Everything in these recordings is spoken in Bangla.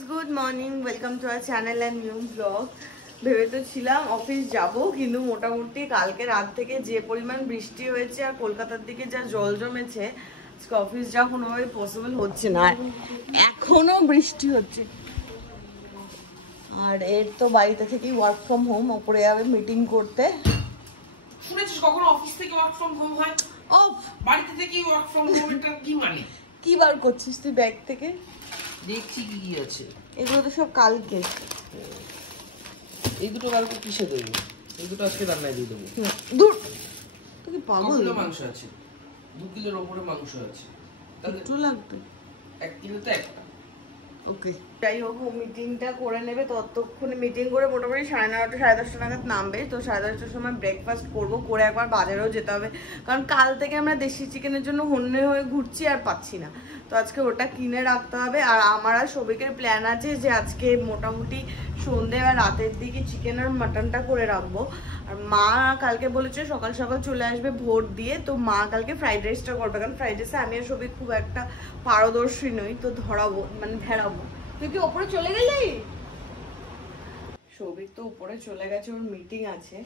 Guys, good morning, welcome to our channel and new blog. ভেবে তো ছিলাম অফিস যাব, কিন্তু মোটামুটি কালকে রাত থেকে যে পরিমাণ বৃষ্টি হয়েছে আর কলকাতার দিকে যা জল জমেছে, আজকে অফিস যাওয়া কোনোভাবে পসিবল হচ্ছে না। এখনো বৃষ্টি হচ্ছে আর এর তো বাড়িতে থেকেই ওয়ার্ক ফ্রম হোম, ওপরে যাবে মিটিং করতে। শুনেছিস কখনো অফিস থেকে ওয়ার্ক ফ্রম হোম হয়? অফ বাড়িতে থেকেই ওয়ার্ক ফ্রম হোম, এটা কি মানে? কি বার করছিস তুই ব্যাগ থেকে? দেখছি কি কি আছে। এগুলো তো সব কালকে। এই দুটো কালকে কিসে দেবো? এই দুটো আজকে রান্নায় দিয়ে দেবো। দূর, তুই পাগল? কিলো মাংস আছে, 2 কিলোর উপরে মাংস আছে, তাহলে একটু লাগবে। 1 কিলোতে একটা। ওকে, যাই হোক, মিটিংটা করে নেবে। ততক্ষণে মিটিং করে মোটামুটি 9:30 10:30 নাগাদ নামবে। তো 10:30টার সময় ব্রেকফাস্ট করবো, করে একবার বাজারেও যেতে হবে, কারণ কাল থেকে আমরা দেশি চিকেনের জন্য হন্যে হয়ে ঘুরছি আর পাচ্ছি না। তো আজকে ওটা কিনে রাখতে হবে। আর আমার আর সবিকের প্ল্যান আছে যে আজকে মোটামুটি সন্ধ্যে বা রাতের দিকে চিকেন আর মাটনটা করে রাখবো। আর মা কালকে বলেছে সকাল সকাল চলে আসবে ভোট দিয়ে। তো মা কালকে ফ্রাইড রাইসটা করবে, কারণ ফ্রাইড রাইসে আমি আর সবিক খুব একটা পারদর্শী নই। তো ধরাবো, মানে ধেরাবো। তুই কি ওপরে চলে গেলি? সৌভিক তো উপরে চলে গেছে, ওর মিটিং আছে।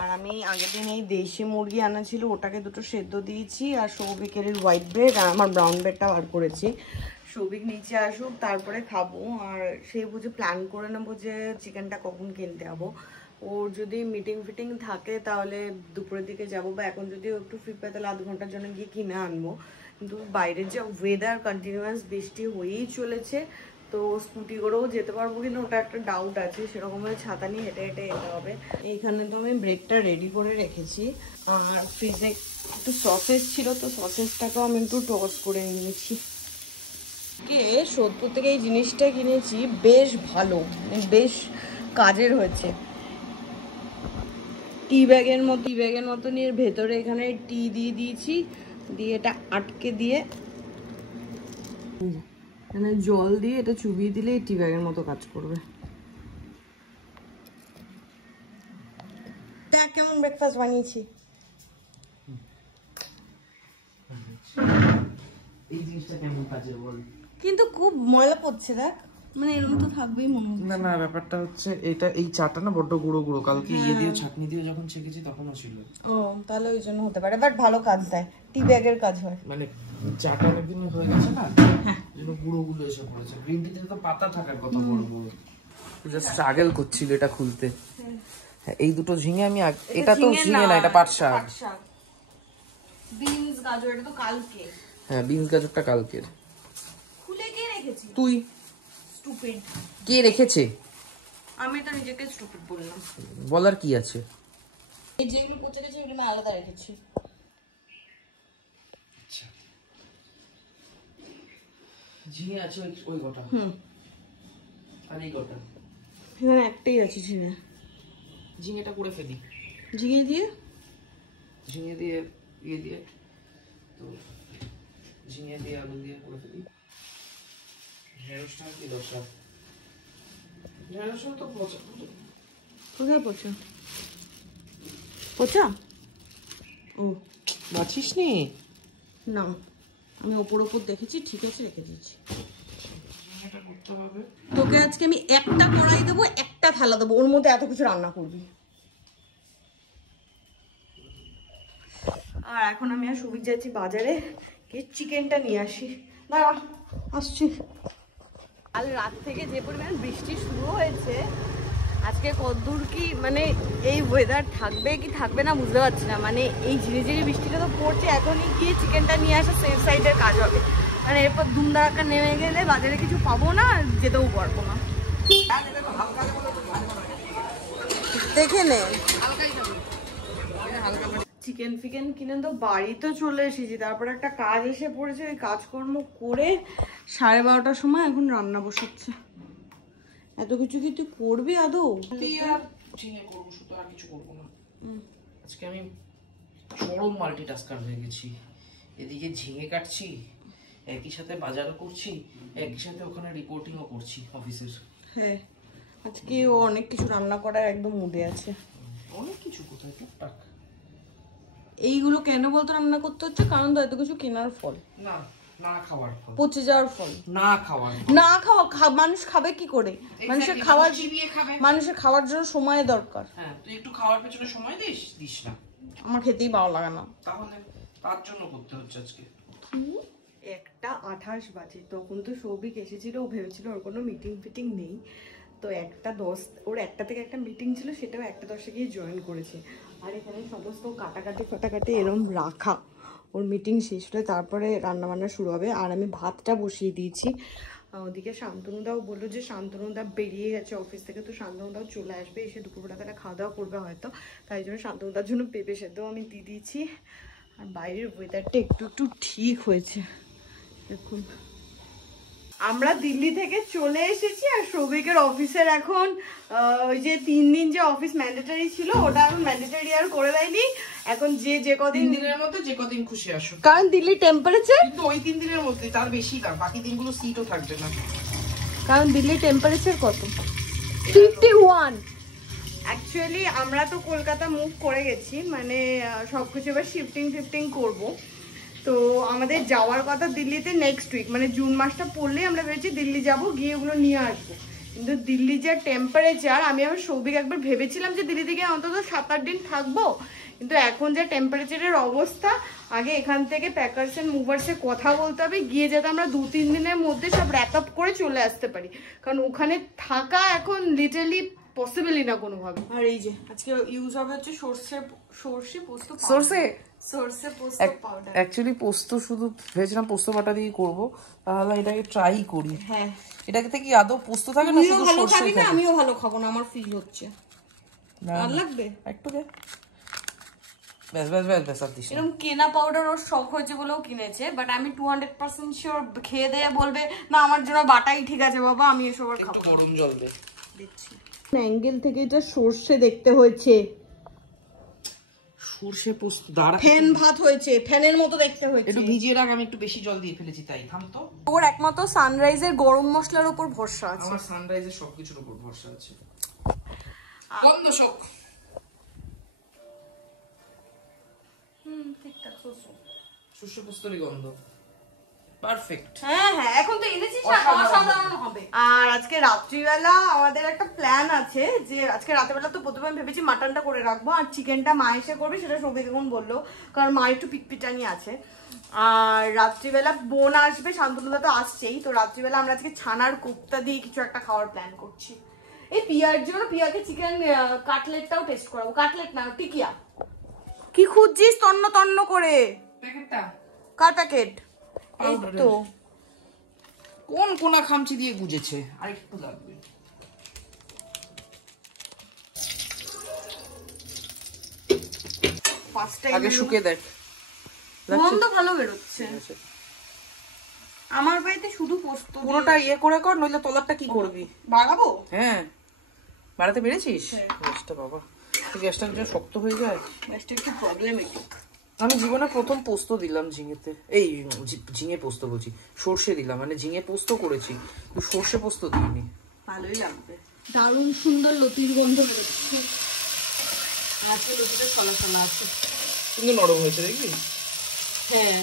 আর আমি আগের দিন এই দেশি মুরগি আনা ছিল, ওটাকে দুটো সেদ্ধ দিয়েছি। আর সৌভিকের হোয়াইট ব্রেড আর আমার ব্রাউন ব্রেডটা বার করেছি। সৌভিক নিচে আসুক, তারপরে খাবো। আর সেই বুঝে প্ল্যান করে নেবো যে চিকেনটা কখন কিনতে যাবো। ওর যদি মিটিং ফিটিং থাকে তাহলে দুপুরের দিকে যাবো, বা এখন যদি একটু ফ্রি পাই তাহলে আধ ঘন্টার জন্য গিয়ে কিনে আনবো। কিন্তু বাইরের যে ওয়েদার, কন্টিনিউয়াস বৃষ্টি হয়েই চলেছে, তো স্কুটি করেও যেতে পারবো কিনা ওটা একটা ডাউট আছে। সেরকমভাবে ছাতা নিয়ে হেঁটে হেঁটে যেতে হবে। এইখানে তো আমি ব্রেডটা রেডি করে রেখেছি। আর ফ্রিজে একটু সসেস ছিল, তো সসেসটাকেও আমি একটু টোস্ট করে নিয়েছি। সোদপুর থেকে এই জিনিসটা কিনেছি, বেশ ভালো, বেশ কাজের হয়েছে। টি ব্যাগের মতো নিয়ে ভেতরে এখানে টি দিয়ে দিয়েছি, দিয়ে এটা আটকে দিয়ে এখানে জল দিয়ে এটা চুবিয়ে দিলে টি ব্যাগের মতো কাজ করবে। দেখ কেমন ব্রেকফাস্ট বানিয়েছি। এই জিনিসটা কেমন কাজের বল? কিন্তু খুব ময়লা পড়ছে, দেখ, মানে এরকম তো থাকবেই মনে হচ্ছে। না না, ব্যাপারটা হচ্ছে এটা, এই চাটা না বড্ড গুঁড়ো গুঁড়ো। কালকে ইয়ে দিয়ে ছাঁকনি দিয়ে যখন ছেঁকেছি তখনও ছিল। ও, তাহলে ওই জন্য হতে পারে, বাট ভালো কাজ দেয়, টি ব্যাগের কাজ হয়। মানে চাটা অনেকদিন হয়ে গেছে না, যেন গুঁড়ো গুঁড়ো এসে পড়েছে। গ্রিন টিতে তো পাতা থাকার কথা, বড় বড়। জাস্ট স্ট্রাগল করছিল এটা খুলতে। হ্যাঁ, এই দুটো ঝিঙে আমি এটা তো ঝিঙে না, এটা পাট শাক। বিনস গাজর এটা তো কালকে। হ্যাঁ, বিনস গাজরটা কালকের। খুলে কে রেখেছি? তুই। স্টুপিড। কে রেখেছে? আমি তো নিজেকে স্টুপিড বললাম। বলার কি আছে? এই যেগুলো পচে গেছে ওগুলো আমি আলাদা রেখেছি। ঝিঙে আছে ওই গোটা। আর এই গোটা এখানে একটাই আছে ঝিঙে। ঝিঙেটা করে ফেলি। ঝিঙে দিয়ে ইয়ে দিয়ে, তো ঝিঙে দিয়ে আলু দিয়ে করে ফেলি। ঢেঁড়সটা কি দরকার? ঢেঁড়সও তো পচা। কোথায় পচা? পচা? ও, বাছিস নি? না, আমি ওপর দেখেছি, ঠিক আছে, রেখে দিয়েছি। তোকে আজকে আমি একটা কড়াই দেবো, একটা থালা দেবো, ওর মধ্যে এত কিছু রান্না করবি। আর এখন আমি আর সুবিধ যাচ্ছি বাজারে, গিয়ে চিকেনটা নিয়ে আসি। দাঁড়া, আসছি। কাল রাত থেকে যে পরিমাণ বৃষ্টি শুরু হয়েছে, আজকে কতদূর কি মানে এই ওয়েদার থাকবে কি থাকবে না বুঝতে পারছি না। মানে এই ঝিরিঝিরি বৃষ্টিটা তো পড়ছে, এখনই গিয়ে চিকেনটা নিয়ে আসা সেফ সাইডের কাজ হবে। মানে এরপর ধুমধারাক্কা নেমে গেলে বাজারে কিছু পাবো না, যেতেও পারবো না। দেখে নে, চিকেন ফিকেন কিনে তো বাড়ি তো চলে এসেছি। তারপর একটা কাজ এসে পড়েছে, ওই কাজকর্ম করে 12:30টার সময় এখন রান্না বসাচ্ছে। এত কিছু কি তুই করবি আদৌ? আজকে আমি চরম মাল্টিটাস্কার হয়ে গেছি। এদিকে ঝিঙে কাটছি, একই সাথে বাজারও করছি, একই সাথে ওখানে রিপোর্টিংও করছি অফিসের। হ্যাঁ, আজকে ও অনেক কিছু রান্না করার একদম মুডে আছে। অনেক কিছু কোথায় টুকটাক। এইগুলো কেন বলতো রান্না করতে হচ্ছে? কারণ তো এত কিছু কেনার ফল না, না খাওয়ার ফল, পচে যাওয়ার ফল। না খাওয়ার, না খাওয়া মানুষ খাবে কি করে? মানুষের খাওয়ার জন্য সময় দরকার। হ্যাঁ, তুই একটু খাওয়ার পেছনে সময় দিস না। আমার খেতেই ভালো লাগে না, তাহলে তার জন্য করতে হচ্ছে আজকে। 1:28 বাজে, তখন তো সৌভিক এসেছিল, ও ভেবেছিল ওর কোনো মিটিং নেই, তো 1:10 ওর 1টা থেকে একটা মিটিং ছিল, সেটাও 1:10 গিয়ে জয়েন করেছে। আর এখানে সমস্ত কাটাকাটি এরম রাখা, ওর মিটিং শেষ হলে তারপরে রান্নাবান্না শুরু হবে। আর আমি ভাতটা বসিয়ে দিয়েছি। ওদিকে শান্তনুদাও বললো যে শান্তনুদা বেরিয়ে গেছে অফিস থেকে, তো শান্তনুদাও চলে আসবে, এসে দুপুরবেলা তারা খাওয়া দাওয়া করবে হয়তো, তাই জন্য শান্তনুদার জন্য পেঁপে সেদ্ধ আমি দিয়ে দিয়েছি। আর বাইরের ওয়েদারটা একটু ঠিক হয়েছে দেখুন। আমরা দিল্লি থেকে চলে এসেছি, আর সৌভিকের অফিসের এখন ওই যে 3 দিন যে অফিস ম্যান্ডেটরি ছিল, ওটা এখন ম্যান্ডেটরি আর করে দেয়নি। এখন যে কদিন, 3 দিনের মধ্যে যে কদিন খুশি আসো, কারণ দিল্লি টেম্পারেচার, কিন্তু ওই 3 দিনের মধ্যে, তার বেশি না, বাকি দিনগুলো সিটও থাকবে না। কারণ দিল্লি টেম্পারেচার কত, 51। অ্যাকচুয়ালি আমরা তো কলকাতা মুভ করে গেছি, মানে সবকিছু এবার শিফটিং করবো। তো আমাদের যাওয়ার কথা দিল্লিতে নেক্সট উইক, মানে জুন মাসটা পড়লেই আমরা ভেবেছি দিল্লি যাব, গিয়ে ওগুলো নিয়ে আসবো। কিন্তু দিল্লি যা টেম্পারেচার, আমি আবার সৌভিক একবার ভেবেছিলাম যে দিল্লি থেকে অন্তত 7-8 দিন থাকবো, কিন্তু এখন যা টেম্পারেচারের অবস্থা, আগে এখান থেকে প্যাকার্স এন্ড মুভার্সে কথা বলতে হবে, গিয়ে যাতে আমরা 2-3 দিনের মধ্যে সব র্যাপ আপ করে চলে আসতে পারি, কারণ ওখানে থাকা এখন লিটারালি পসিবলই না কোনোভাবে। আর এই যে আজকে ইউজ হবে হচ্ছে সর্ষে পোস্ত, সর্ষে পোস্ত পাউডার। অ্যাকচুয়ালি পোস্ত শুধু ভেবেছিলাম পোস্ত বাটা দিয়ে করব, তাহলে এটাকে ট্রাই করি। হ্যাঁ, এটাকে থেকে আদৌ পোস্ত থাকে না শুধু সরষে থাকে? আমিও ভালো খাবো না, আমার ফিল হচ্ছে আর লাগবে একটু দে, ব্যাস আর দিস। এরকম কেনা পাউডার ওর শখ হয়েছে বলেও কিনেছে, বাট আমি 200% শিওর খেয়ে দিয়ে বলবে না আমার জন্য বাটাই ঠিক আছে বাবা, আমি এসব আর খাবো। গরম জল দে। দেখছি অ্যাঙ্গেল থেকে এটা সর্ষে দেখতে হয়েছে, সরষে পোস্ত দাঁড়া, ফ্যান ভাত হয়েছে, ফ্যানের মতো দেখতে হয়েছে। একটু ভিজিয়ে রাখ, আমি একটু বেশি জল দিয়ে ফেলেছি তাই। থাম তো। ওর একমাত্র সানরাইজের গরম মশলার উপর ভরসা আছে। আমার সানরাইজের সবকিছুর উপর ভরসা আছে। গন্ধ শোক। ঠিকঠাক সরষে পোস্তর গন্ধ পারফেক্ট। হ্যাঁ, এখন তো এনেছিস না, অসাধারণ হবে। আর আজকে রাত্রিবেলা আমাদের একটা প্ল্যান আছে, যে আজকে রাতেবেলা তো প্রথমে আমি ভেবেছি মাটনটা করে রাখবো, আর চিকেনটা মা এসে করবে, সেটা সৌভিক এখন বললো, কারণ মা একটু পিটপিটানি আছে। আর রাত্রিবেলা বোন আসবে, শান্তনুদা তো আসছেই, তো রাত্রিবেলা আমরা আজকে ছানার কোপ্তা দিয়ে কিছু একটা খাওয়ার প্ল্যান করছি। এই পিয়ার জন্য পিয়াকে চিকেন কাটলেটটাও টেস্ট করাবো, কাটলেট না টিকিয়া। কি খুঁজছিস তন্ন করে? প্যাকেটটা কার প্যাকেট? এই তো কোন কোনা খামচি দিয়ে গুজেছে, আর একটু লাগবে। আগে শুকে দেখ, গন্ধ ভালো বেরোচ্ছে। আমার বাড়িতে শুধু পোস্ত, পুরোটা ইয়ে করে কর, নইলে তলারটা কি করবি? বাড়াবো? হ্যাঁ, বাড়াতে পেরেছিস? গ্যাসটা বাবা, গ্যাসটা যদি শক্ত হয়ে যায়, গ্যাসটা একটু প্রবলেমেটিক। আমি জীবনে প্রথম পোস্ত দিলাম ঝিঙেতে, এই ঝিঙে পোস্ত বলছি, সর্ষে দিলাম, মানে ঝিঙে পোস্ত করেছি, সর্ষে পোস্ত দিইনি। ভালোই লাগবে, দারুণ সুন্দর লতির গন্ধ বেরোচ্ছে। আজকে লতিটা ছলা আছে, কিন্তু নরম হয়েছে দেখবি। হ্যাঁ,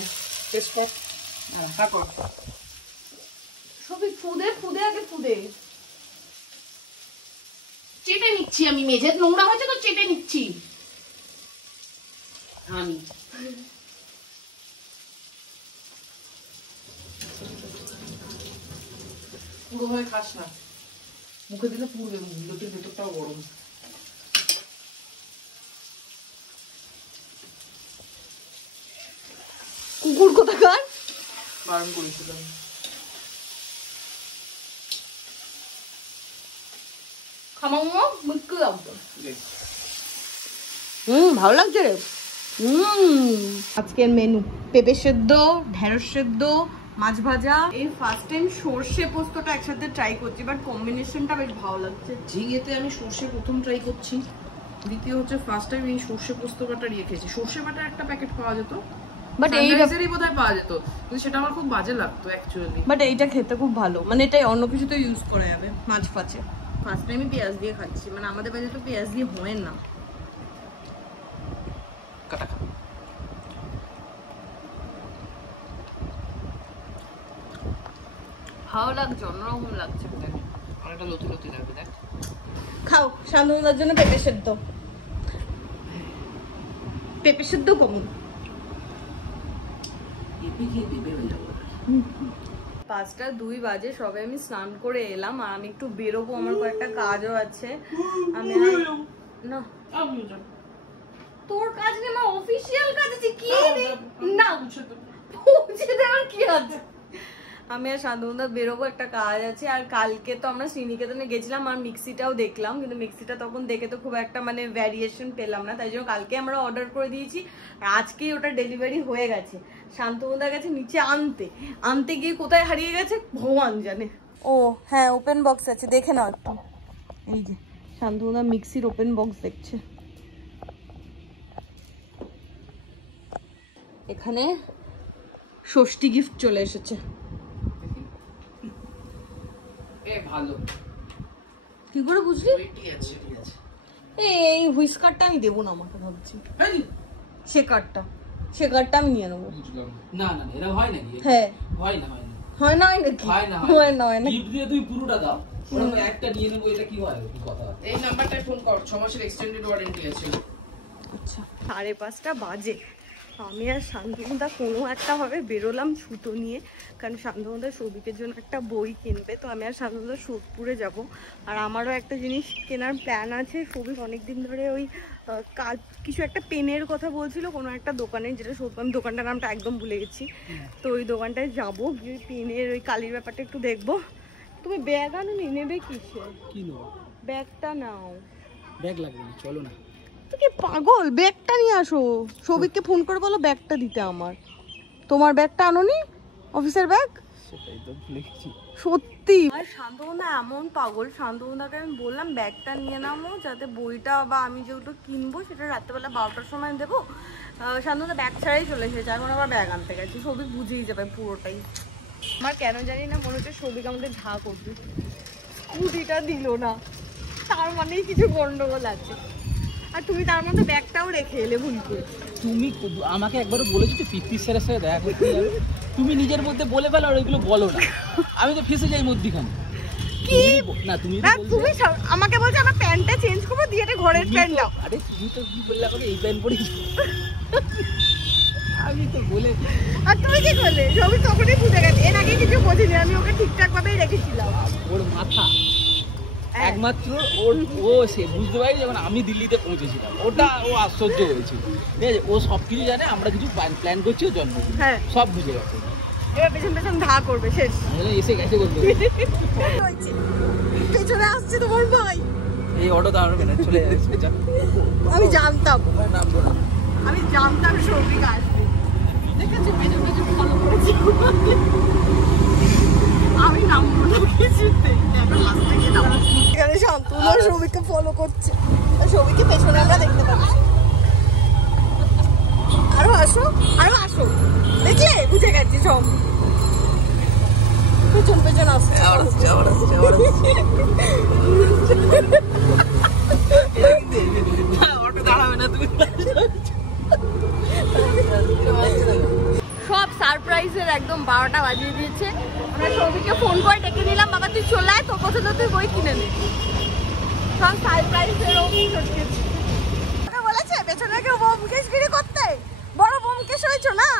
টেস্ট কর, তারপর সবই ফুদে আগে ফুদে চেটে নিচ্ছি আমি, মেঝে নোংরা হয়েছে তো চেটে নিচ্ছি আমি। পুরো ভাবে খাস না, মুখে দিলে পুরো লতির ভেতরটাও গরম। কুকুর কোথাকার, বারণ করেছিলাম। খামামো মুক্তি লাগবে। ভালো লাগছে রে। আজকের মেনু পেঁপে সেদ্ধ, ঢেঁড়স সেদ্ধ, মাছ ভাজা। এই ফার্স্ট টাইম সর্ষে পোস্তটা একসাথে ট্রাই করছি, বাট কম্বিনেশনটা বেশ ভালো লাগছে। ঝিঙেতে আমি সর্ষে প্রথম ট্রাই করছি, দ্বিতীয় হচ্ছে ফার্স্ট টাইম এই সর্ষে পোস্ত বাটা রেখেছি। সর্ষে বাটার একটা প্যাকেট পাওয়া যেত, বাট এইটারই বোধহয় পাওয়া যেত, কিন্তু সেটা আমার খুব বাজে লাগতো অ্যাকচুয়ালি। বাট এইটা খেতে খুব ভালো, মানে এটাই অন্য কিছুতে ইউজ করা যাবে মাছ ফাছে। ফার্স্ট টাইমে পেঁয়াজ দিয়ে খাচ্ছি, মানে আমাদের বাড়িতে তো পেঁয়াজ দিয়ে হয় না। ভালো লাগছে, অন্যরকম লাগছে। অনেকটা লতি লতি লাগবে দেখ। খাও শান্তনুদার জন্য পেঁপে সেদ্ধ। পেঁপে সেদ্ধ কমন। 5:02 বাজে, সবে আমি স্নান করে এলাম আর আমি একটু বেরোবো, আমার কয়েকটা কাজও আছে। আমি না তোর কাজ নেই, আমার অফিসিয়াল কাজ আছে। কি না পৌঁছে দেওয়ার কি আছে? আমি আর শান্তনুদা বেরোবো, একটা কাজ আছে। আর কালকে তো আমরা শ্রীনিকেতনে গেছিলাম আর মিক্সিটাও দেখলাম, কিন্তু মিক্সিটা তখন দেখে তো খুব একটা মানে ভ্যারিয়েশন পেলাম না, তাই জন্য কালকে আমরা অর্ডার করে দিয়েছি আর আজকেই ওটা ডেলিভারি হয়ে গেছে। শান্তনুদা গেছে নিচে আনতে গিয়ে কোথায় হারিয়ে গেছে ভগবান জানে। ও হ্যাঁ, ওপেন বক্স আছে, দেখে নাও একটু। এই যে শান্তনুদা মিক্সির ওপেন বক্স দেখছে। এখানে ষষ্ঠী গিফট চলে এসেছে। ভালো কি করে বুঝলি? ঠিক আছে। এই হুইস্কারটা আমি দেবো না, আমাকে ভাবছি শেকারটা আমি নিয়ে নেবো। না না এরা হয় নাকি? হ্যাঁ হয় না হয় নাকি? হয় না গিফট দিয়ে তুই পুরোটা দাও, ওরা একটা নিয়ে নেবো, এটা কি হয়? কি কথা? এই নাম্বারটায় ফোন কর, 6 মাসের এক্সটেন্ডেড ওয়ারেন্টি আছে। আচ্ছা 5:30 বাজে, আমি আর শান্তনুদা কোনো একটা ভাবে বেরোলাম ছুতো নিয়ে, কারণ শান্তনুদা সৌভিকের জন্য একটা বই কিনবে। তো আমি আর শান্তনুদা সোদপুরে যাব। আর আমারও একটা জিনিস কেনার প্ল্যান আছে। সৌভিক অনেকদিন ধরে ওই কিছু একটা পেনের কথা বলছিল কোনো একটা দোকানে, যেটা সোদপুর, আমি দোকানটার নামটা একদম ভুলে গেছি। তো ওই দোকানটায় যাবো, গিয়ে পেনের ওই কালির ব্যাপারটা একটু দেখবো। তুমি ব্যাগ আনো, নেবে কিসে? কি নেবো? ব্যাগটা নাও। ব্যাগ লাগবে না, চলো না। কি পাগল, ব্যাগটা নিয়ে আসো। সৌভিককে ফোন করে বলো ব্যাগটা দিতে আমার। তোমার ব্যাগটা আনোনি, অফিসের ব্যাগ? সেটাই তো ভুলে গেছি সত্যি। আর শান্তনুদা এমন পাগল, শান্তনুদাকে আমি বললাম ব্যাগটা নিয়ে নামো, যাতে বইটা বা আমি যেগুলো কিনবো সেটা রাত্রেবেলা 12টার সময় দেবো। শান্তনুদা ব্যাগ ছাড়াই চলে এসেছে, এখন আবার ব্যাগ আনতে গেছে। সৌভিক বুঝেই যাবে পুরোটাই। আমার কেন জানি না মনে হচ্ছে সৌভিক আমাদের ঝা করবে। স্কুটিটা দিল না, তার মানেই কিছু গন্ডগোল আছে। আর তুমি তার মধ্যে ব্যাগটাও রেখে এলে ভুল করে। তুমি আমাকে একবারও বলেছো যে পিত্তি স্যারের সাথে দেখা করতে যাবে, তুমি নিজের মধ্যে বলে ফেলো আর ওইগুলো বলো না, আমি তো ফেসে যাই মধ্যিখানে। কি না তুমি আমাকে বলছো আমার প্যান্টটা চেঞ্জ করবো, দিয়ে এটা ঘরের প্যান্ট দাও। আরে তুমি তো কি বললে আমাকে এই প্যান্ট পরে আমি তো বলে। আর তুমি কি করলে? সবই তখনই বুঝে গেছে, এর আগে কিছু বোঝেনি, আমি ওকে ঠিকঠাক ভাবেই রেখেছিলাম। ওর মাথা একমাত্র ও সে বুঝতে পারি যখন আমি দিল্লিতে পৌঁছেছিলাম, ওটা ও আশ্চর্য হয়েছিল। ঠিক আছে, ও সবকিছু জানে, আমরা কিছু প্ল্যান করছি, ও জন্মদিন সব বুঝে গেছে। এবার পেছন পেছন ধা করবে, শেষ এসে গেছে বলতে। পেছনে আসছে তোমার ভাই, এই অটো দাঁড়াবে না, চলে যাচ্ছে। আমি জানতাম, আমি জানতাম সৌভিক আসবে। দেখেছি পেছন পেছন ফলো করেছি, আমি নামবো না কিছুতে। এখানে শান্তনু আর সৌভিককে ফলো করছে, সৌভিককে পেছনে আমরা দেখতে পাচ্ছি। আরো আসো, দেখলে বুঝে গেছি সব। পেছন আসছে, অটো দাঁড়াবে না তুমি। সব সারপ্রাইজের একদম 12টা বাজিয়ে দিয়েছে। আমরা সৌভিককে ফোন করে ডেকে নিলাম, বাবা তুই চলে আয়, তোর পছন্দ তুই বই কিনে নে। সব সারপ্রাইজের বলেছে পেছনে কেউ বোমকেশগিরি করতে। বড় বোমকেশ হয়েছে না,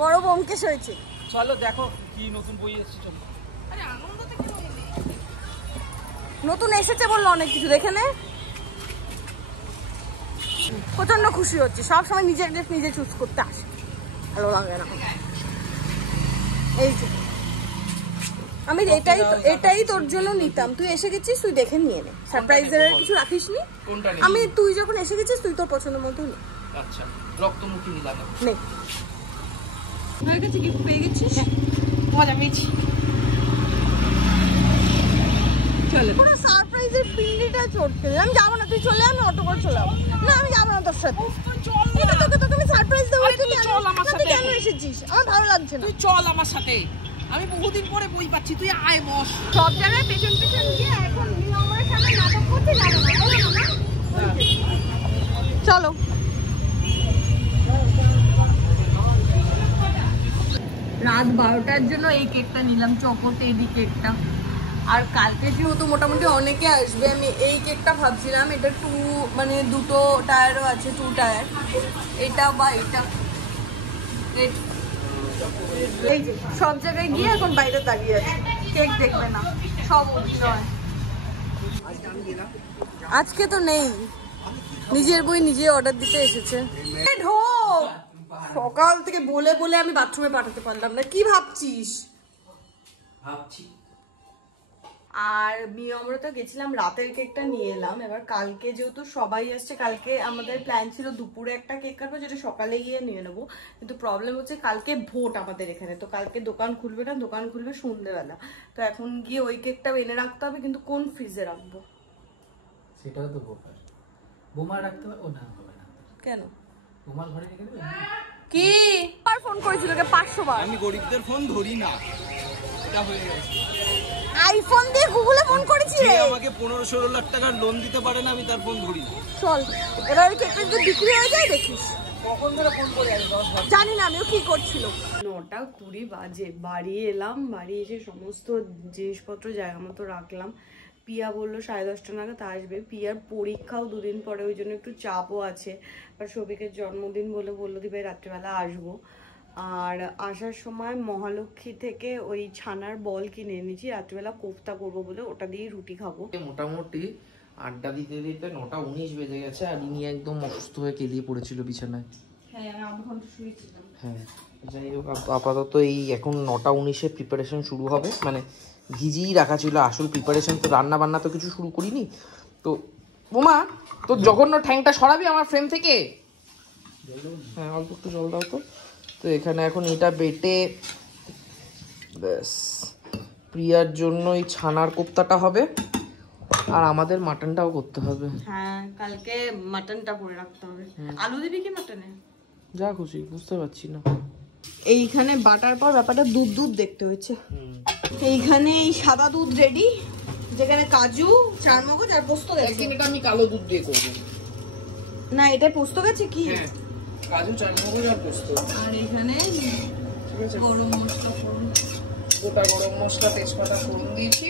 বড় বোমকেশ হয়েছে। চলো দেখো কি নতুন বই এসেছে, চলো। নতুন এসেছে বললো, অনেক কিছু দেখে নে। প্রচন্ড খুশি হচ্ছে, সবসময় নিজের ড্রেস নিজে চুজ করতে আসে, ভালো লাগে না। এই যে আমি এটাই তোর জন্য নিতাম, তুই এসে গেছিস, তুই দেখে নিয়ে নে। সারপ্রাইজের কিছু রাখিস নি। আমি তুই যখন এসে গেছিস তুই তোর পছন্দের মতো নে। আচ্ছা রক্তমুখী নিলাম নে, হয়ে গেছে, গিফট পেয়ে গেছিস, মজা পেয়েছি। চলে পুরো সারপ্রাইজের পিন্ডিটা চড়তে, আমি যাবো না, তুই চলে, আমি অটো করে চলে যাবো। না আমি যাবো না তোর সাথে, তোকে আমি সারপ্রাইজ দেবো। তুই কেন এসেছিস? আমার ভালো লাগছে না। তুই চল আমার সাথে, আমি বহুদিন পরে বই পাচ্ছি, তুই আয় বস। সব জায়গায় পেছন গিয়ে এখন নিয়মের সামনে নাটক করতে যাবো না। চলো রাত 12টার জন্য এই কেকটা নিলাম, চকো টেডি কেকটা। আর কালকে যেহেতু মোটামুটি অনেকে আসবে, আমি এই কেকটা ভাবছিলাম এটা মানে দুটো টায়ারও আছে, 2 টায়ার, এটা বা এটা। এই যে সব জায়গায় গিয়ে এখন বাইরে দাঁড়িয়ে আছে, কেক দেখবে না, সব অভিনয়। আজকে তো নেই, নিজের বই নিজে অর্ডার দিতে এসেছে। সকাল থেকে বলে বলে আমি বাথরুমে পাঠাতে পারলাম না, কি ভাবছিস? ভাবছি। আর আমরা তো গেছিলাম, রাতের কেকটা নিয়ে এলাম। এবার কালকে যেহেতু সবাই আসছে, কালকে আমাদের প্ল্যান ছিল দুপুরে একটা কেক কাটবো, যেটা সকালে গিয়ে নিয়ে নেবো। কিন্তু প্রবলেম হচ্ছে কালকে ভোট আমাদের এখানে, তো কালকে দোকান খুলবে না, দোকান খুলবে সন্ধ্যেবেলা। তো এখন গিয়ে ওই কেকটা এনে রাখতে হবে, কিন্তু কোন ফ্রিজে রাখবো সেটাও তো ব্যাপার। বোমা রাখতে হবে? ও না, হবে না। কেন? বোমার ঘরে রেখে দেবে? কি আর ফোন করেছিল 500 বার? আমি গরিবদের ফোন ধরি না, এটা হয়ে গেছে। আইফোন দিয়ে গুগলে ফোন করেছি রে। আমাকে 15-16 লাখ টাকার লোন দিতে পারে না, আমি তার ফোন ধরি না। চল এবার কেকটা যদি বিক্রি হয়ে যায় দেখিস। কখন ধরে ফোন করে আসবে? জানি না আমিও কি করছিল। 9:20 বাজে বাড়ি এলাম, বাড়ি এসে সমস্ত জিনিসপত্র জায়গা মতো রাখলাম। পিয়া বললো 10:30 নাগাদ আসবে। পিয়ার পরীক্ষাও 2 দিন পরে, ওই জন্য একটু চাপও আছে। আর সবিকের জন্মদিন বললো দিবে রাত্রিবেলা আসবো। আর আসার সময় মহালক্ষ্মী থেকে ওই ছানার বল কিনে এনেছি, রাত্রিবেলা কোফতা করবো বলে, ওটা দিয়ে রুটি খাবো। মোটামুটি আড্ডা দিতে দিতে 9:19 বেজে গেছে, আর ইনি একদম অসুস্থ হয়ে কেলিয়ে পড়েছিল বিছানায়। হ্যাঁ, আমি 1/2 ঘন্টা শুয়েছিলাম। হ্যাঁ, যাই হোক, আপাতত এই এখন 9:19-এ প্রিপারেশন শুরু হবে, মানে ভিজিয়েই রাখা ছিল। আসল প্রিপারেশন তো রান্না বান্না তো কিছু শুরু করিনি। তো বোমা, তোর জঘন্য ঠ্যাংটা সরাবি আমার ফ্রেম থেকে। হ্যাঁ, অল্প একটু জল দাও তো। তো এখানে এখন এটা বেটে ব্যাস প্রিয়ার জন্য এই ছানার কোপ্তাটা হবে, আর আমাদের মাটনটাও করতে হবে। হ্যাঁ, কালকে মাটনটা করে রাখতে হবে। আলু দিবি কি মাটনে? যা খুশি, বুঝতে পারছি না। এইখানে বাটার পর ব্যাপারটা দুধ দেখতে হচ্ছে। এইখানে এই সাদা দুধ রেডি, যেখানে কাজু, চারমগজ আর পোস্ত গেছে। এটা আমি কালো দুধ দিয়ে করবো না, এটা পোস্ত গেছে কি? হ্যাঁ, কাজু, চারমগজ আর পোস্ত। আর এখানে গরম মশলা, গোটা গরম মশলা, তেজপাতা ফোড়ন দিয়েছি।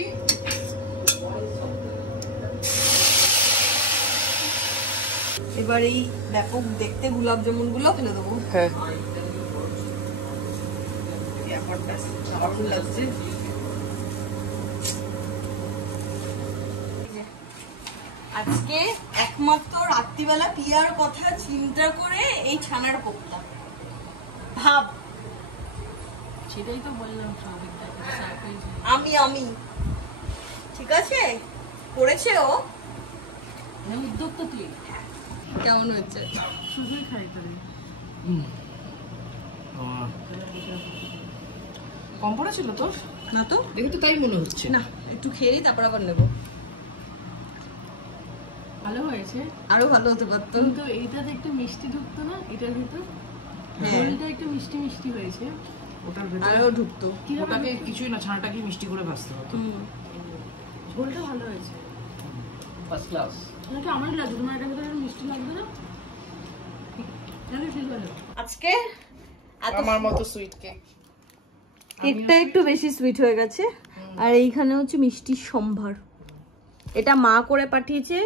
এবার এই ব্যাপক দেখতে গোলাপ জামুন গুলো ফেলে দেবো। হ্যাঁ, লাগছে। আজকে একমাত্র রাত্রিবেলা পিয়ার কথা চিন্তা করে এই ছানার কোপ্তা ভাব। সেটাই তো বললাম, আমি ঠিক আছে করেছে ও। উদ্যোগ তো তুই কেমন হচ্ছে? শুধুই খাই তোর। কম পড়েছিল তোর? না তো, দেখে তো তাই মনে হচ্ছে। না একটু খেয়েই তারপর আবার নেবো। ভালো হয়েছে, আরো ভালো হতে পারতো। কিন্তু এইটাতে একটু মিষ্টি ঢুকতো না, এটার ভিতর ঝোলটা একটু মিষ্টি মিষ্টি হয়েছে। ওটার ভেতরে আরো ঢুকতো। ওটাকে কিছুই না, ছানাটাকে মিষ্টি করে ভাজতে হতো। ঝোলটা ভালো হয়েছে, ফার্স্ট ক্লাস। নাকি আমার লাগবে? তোমার এটার ভিতরে মিষ্টি লাগবে না? ঠিক ভালো। আজকে আমার মতো সুইট কেক। কেকটা একটু বেশি সুইট হয়ে গেছে। আর এইখানে হচ্ছে মিষ্টির সম্ভার, এটা মা করে পাঠিয়েছে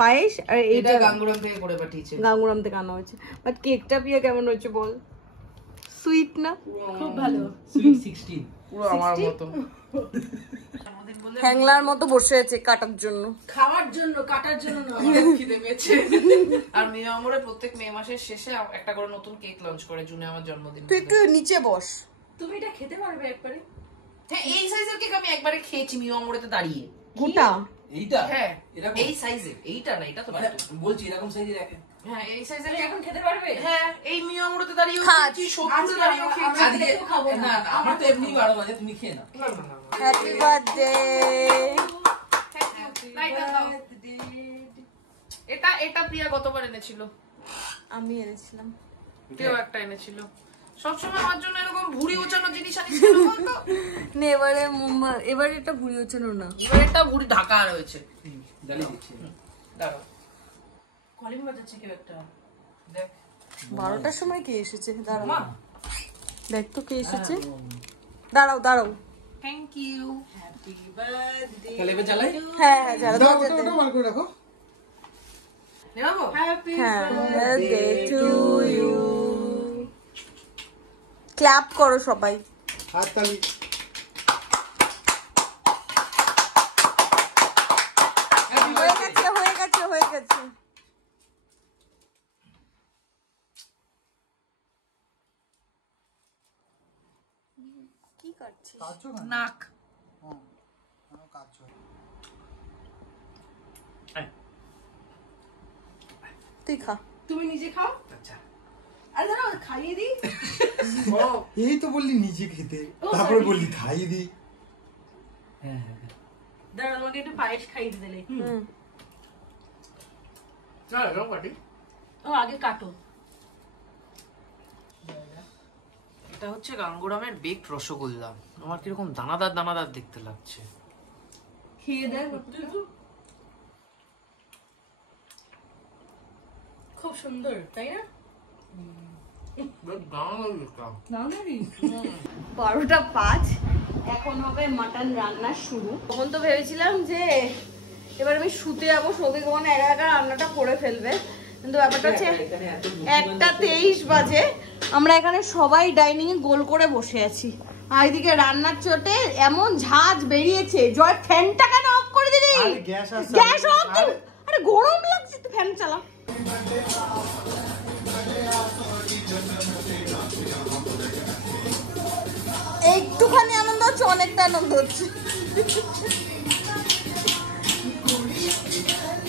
পায়েস, আর এটা এইটা গাঙ্গুরাম থেকে করে পাঠিয়েছে। গাঙ্গুরাম থেকে আনা হয়েছে। বাট কেকটা পিয়া কেমন হচ্ছে বল? সুইট না? খুব ভালো। সুইট 16 পুরো আমার মতো। হ্যাংলার মতো বসে আছে কাটার জন্য। খাওয়ার জন্য, কাটার জন্য না। খিদে পেয়েছে। আর মেয়ে আমরে প্রত্যেক মে মাসের শেষে একটা করে নতুন কেক লঞ্চ করে, জুনে আমার জন্মদিন। তুই একটু নিচে বস। তুমি এটা খেতে পারবে একবারে? হ্যাঁ, এই সাইজের কেক আমি একবারে খেয়েছি মেয়ে আমরেতে দাঁড়িয়ে। গোটা? এইটা? হ্যাঁ, এরকম এই সাইজের। এইটা না, এটা তো মানে বলছি এরকম সাইজের। হ্যাঁ, এই সাইজের তুমি কেক এখন খেতে পারবে? হ্যাঁ, এই মেয়ে আমরেতে দাঁড়িয়ে খাচ্ছি। খেয়েছি, সত্যি দাঁড়িয়ে খেয়েছি। আজকে খাবো না, আমার তো এমনি 12 বাজে, তুমি খেয়ে নাও। Happy birthday. এটা প্রিয়া গতবার এনেছিল, আমি এনেছিলাম। কেউ একটা এনেছিল। সবসময় আমার জন্য এরকম ভুড়ি ওচানো জিনিস আনিস কেন বলতো? না, এবারে এটা ভুড়ি হচ্ছিল না, এবার একটা ভুড়ি ঢাকা রয়েছে। জ্বালিয়ে দিচ্ছি। দাঁড়াও, কলিং বাজাচ্ছে কেউ একটা। দেখ 12টার সময় কে এসেছে? দাঁড়া, মা, দেখ তো কে এসেছে। দাঁড়াও দাঁড়াও। Thank you. তাহলে এবার জ্বালাই। হ্যাঁ হ্যাঁ জ্বালাও। ওটা বার করে রাখো। Happy birthday to you. Clap করো সবাই। হাততালি। হয়ে গেছে হয়ে গেছে হয়ে গেছে। কি করছিস? নাক। তুই খা। তুমি নিজে খাও। আচ্ছা আরে দাঁড়াও খাইয়ে দিই। এই তো বললি নিজে খেতে, তারপরে বললি খাইয়ে দি। হ্যাঁ হ্যাঁ দাঁড়াও তোমাকে একটু পায়েস খাইয়ে দিলে। চল যাও কাটি। ও আগে কাটো। এটা হচ্ছে গাঙ্গুরামের বেকড রসগোল্লা। আমার কিরকম দানাদার দানাদার দেখতে লাগছে। খেয়ে দেখ। খুব সুন্দর তাই না? 12:05 এখন হবে মাটন রান্না শুরু। তখন তো ভেবেছিলাম যে এবার আমি শুতে যাবো, সৌভিক ওখানে একা একা রান্নাটা করে ফেলবে, কিন্তু ব্যাপারটা হচ্ছে 1:23 বাজে। আমরা এখানে সবাই ডাইনিং এ গোল করে বসে আছি, আর এদিকে রান্নার চোটে এমন ঝাঁজ বেরিয়েছে। জয় ফ্যানটা কেন অফ করে দিলি? Gas off. আরে গরম লাগছে, তুই ফ্যান চালা। একটুখানি আনন্দ হচ্ছে, অনেকটা আনন্দ হচ্ছে।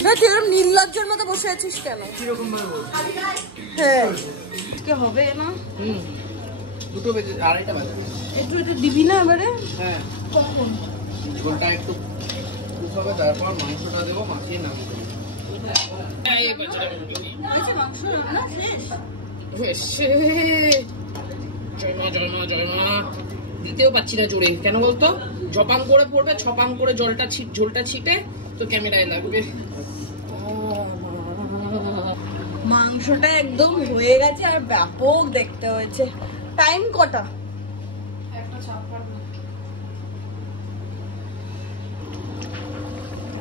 তুই এরকম নির্লজ্জের মতো বসে আছিস কেন? কিরকম ভাবে বল? হ্যাঁ কি হবে না? দুটো বেজে 2:30 বাজে। একটু একটু দিবি না এবারে? হ্যাঁ ঝোলটা একটু হবে, তারপর মাংসটা দেবো, মাখিয়ে নামিয়ে দেবো। মাংস রান্না শেষ। জয় মা জয় মা জয় মা। দিতেও পাচ্ছি না জোরে, কেন বলতো? জপাং করে পড়বে, ছপাং করে ঝোলটা ছিটে তো ক্যামেরায় লাগবে। মাংসটা একদম হয়ে গেছে আর ব্যাপক দেখতে হয়েছে। টাইম কটা?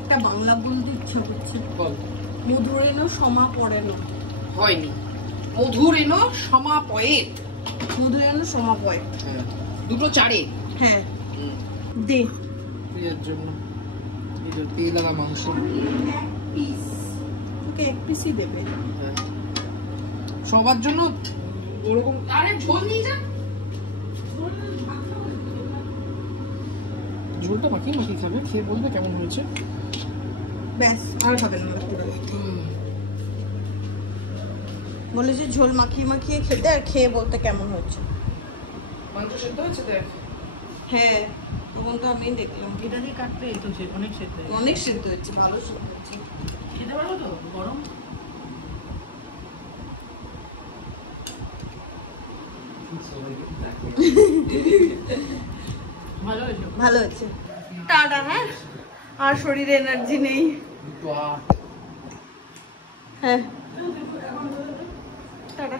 একটা বাংলা বলতে ইচ্ছা করছে। বল। মধুরেণ সমাপরেণ। হয়নি। মধুরেণ সমাপয়েত। মধুরেণ সমাপয়। দুটো 4-এ। হ্যাঁ দে। এর জন্য তেল আর মাংস পিস তোকে এক পিসই দেবে। সবার জন্য ওরকম। আরে ঝোল নিয়ে যা। ঝোলটা মাখিয়ে মাখিয়ে খাবে, খেয়ে বলবে কেমন হয়েছে। ব্যাস আর হবে না। বলে যে ঝোল মাখিয়ে মাখিয়ে খেতে আর খেয়ে বলতে কেমন হয়েছে। মাংস সেদ্ধ হয়েছে দেখ। হ্যাঁ তখন তো আমি দেখলাম এটা দিয়ে কাটতে এই তো অনেক সেদ্ধ। অনেক সিদ্ধ হচ্ছে, ভালো সিদ্ধ হচ্ছে। খেতে পারবো তো? গরম। ভালো হয়েছে। ভালো হচ্ছে। টাটা। হ্যাঁ আর শরীরে এনার্জি নেই। দুটো 8। হ্যাঁ টাটা।